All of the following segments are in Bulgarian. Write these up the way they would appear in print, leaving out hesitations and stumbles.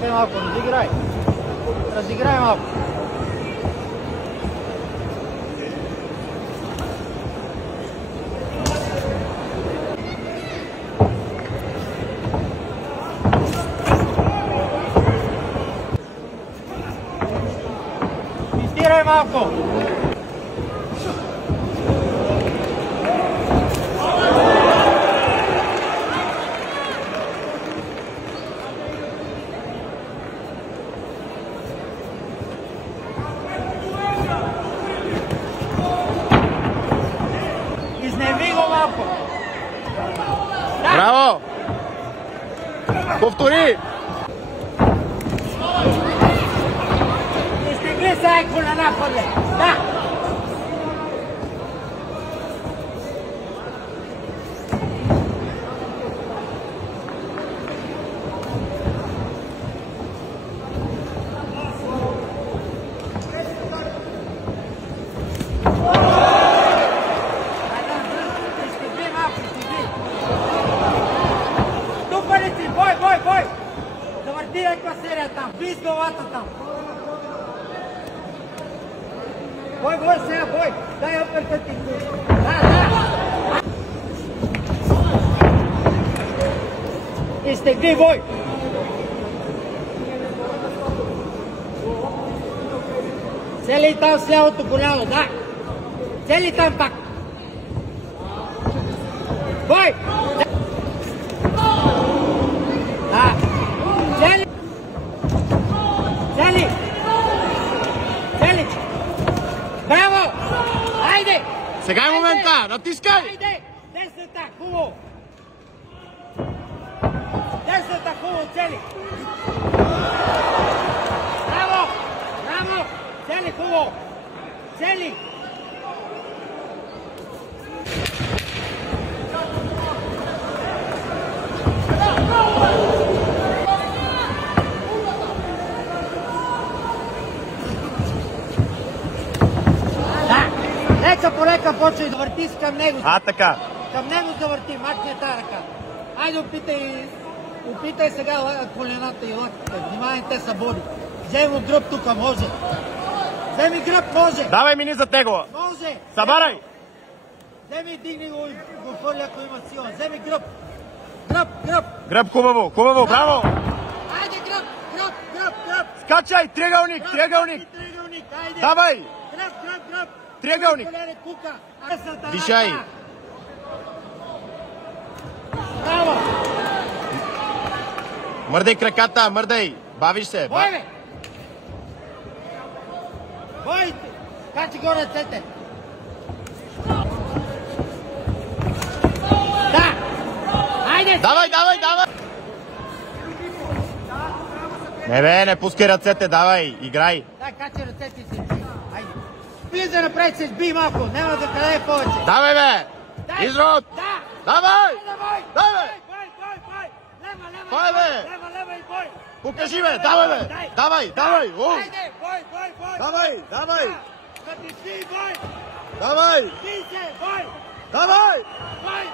Чакай малко, разиграй. Разиграй малко. Изтирай малко. Изневи го малко. Браво! Повтори! Изтегли сега колена подле. Да! Бой! Завърти някаква серия там, би с главата там. Бой, сега, бой! Дай апъркъти. Да! Изтегли, бой! Цели там с лявото коляно, да! Цели там пак! Бой! Да! Цели! Цели! Цели! Браво! Айде! Сега е момента! Натискай! Айде! Десната, хубаво! Десната, хубаво, цели! Браво! Браво! Цели, хубаво! Цели! Лека по лека почва и да върти с към него. Така. Към него да върти, махне тази ръка. Айде опитай сега колената и лъките. Внимание, те са боди. Вземи му гръб тук, може. Вземи гръб, може. Давай мини за него. Може. Събарай. Вземи и дигни го и го хвърли, ако има сила. Вземи гръб. Гръб, хубаво, браво. Айде гръб. Скачай, триъгълник. Айде. Давай. Гръб. Триъгълник. Вишай. Браво. Мърдай краката, мърдай. Бавиш се. Бой, бе. Бой. Качи го ръцете. Да. Айде. Давай. Не пускай ръцете, давай, играй. Да, качи ръцете си. Айде. Влизай напред, се сби малко. Няма да къде повече. Давай, бе. Изрод. Да. Давай. Бой. Лева и бой. Покажи, бе. Давай, бе. Давай. Айде, бой. Давай. Като си, бой. Давай. Ти се, бой. Давай. Бой.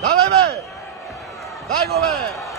Давай, бе. Дай го, бе.